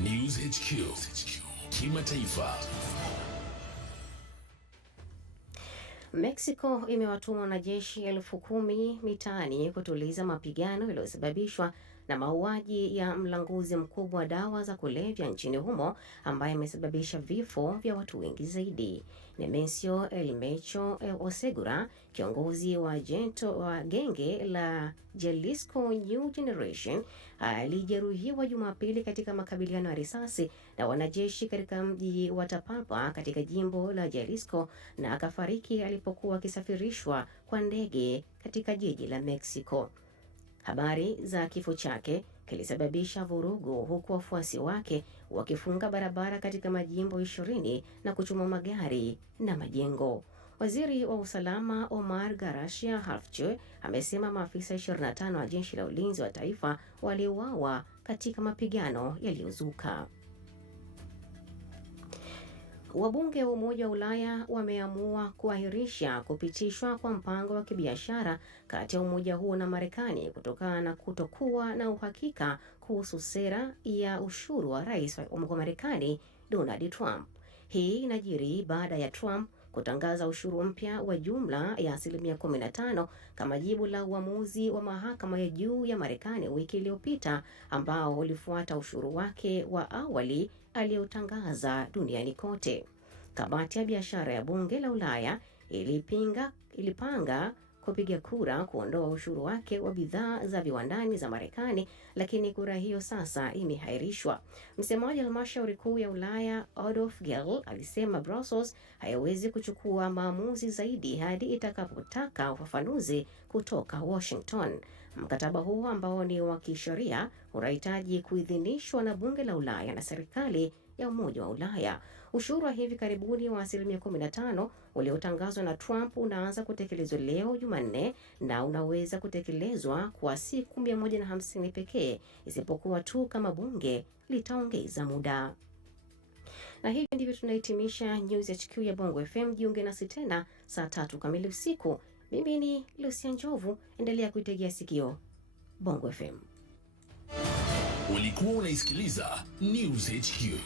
News HQ Kimataifa. Mexico imewatuma wanajeshi 10,000 mitaani kutuliza mapigano yaliyosababishwa na mauaji ya mlanguzi mkubwa wa dawa za kulevya nchini humo ambaye amesababisha vifo vya watu wengi zaidi. Nemesio Elmecho Osegura, kiongozi wa genge la Jalisco New Generation, alijeruhiwa Jumapili katika makabiliano ya risasi na wanajeshi katika mji wa Tapalpa katika jimbo la Jalisco na akafariki alipokuwa akisafirishwa kwa ndege katika jiji la Mexico. Habari za kifo chake kilisababisha vurugu huku wafuasi wake wakifunga barabara katika majimbo 20 na kuchoma magari na majengo. Waziri wa usalama Omar Garcia Harfuch amesema maafisa 25 wa jeshi la ulinzi wa taifa waliuawa katika mapigano yaliyozuka. Wabunge wa Umoja wa Ulaya wameamua kuahirisha kupitishwa kwa mpango wa kibiashara kati ya umoja huo na Marekani kutokana na kutokuwa na uhakika kuhusu sera ya ushuru wa rais wa Marekani Donald Trump. Hii inajiri baada ya Trump kutangaza ushuru mpya wa jumla ya 15% kama jibu la uamuzi wa mahakama ya juu ya Marekani wiki iliyopita ambao ulifuata ushuru wake wa awali aliotangaza duniani kote. Kamati ya biashara ya bunge la Ulaya ilipanga kupiga kura kuondoa ushuru wake wa bidhaa za viwandani za Marekani, lakini kura hiyo sasa imehairishwa. Msemaji wa halmashauri kuu ya Ulaya Adolf Gell alisema Brussels haiwezi kuchukua maamuzi zaidi hadi itakapotaka ufafanuzi kutoka Washington. Mkataba huo ambao ni wa kisheria unahitaji kuidhinishwa na bunge la Ulaya na serikali ya Umoja wa Ulaya. Ushuru wa hivi karibuni wa 15% uliotangazwa na Trump unaanza kutekelezwa leo Jumanne na unaweza kutekelezwa kwa siku 150 pekee, isipokuwa tu kama bunge litaongeza muda. Na hivi ndivyo tunahitimisha News HQ ya Bongo FM. Jiunge nasi tena saa 3 kamili usiku. Mimi ni Lucia Njovu, endelea kuitegea sikio Bongo FM. Ulikuwa unaisikiliza News HQ.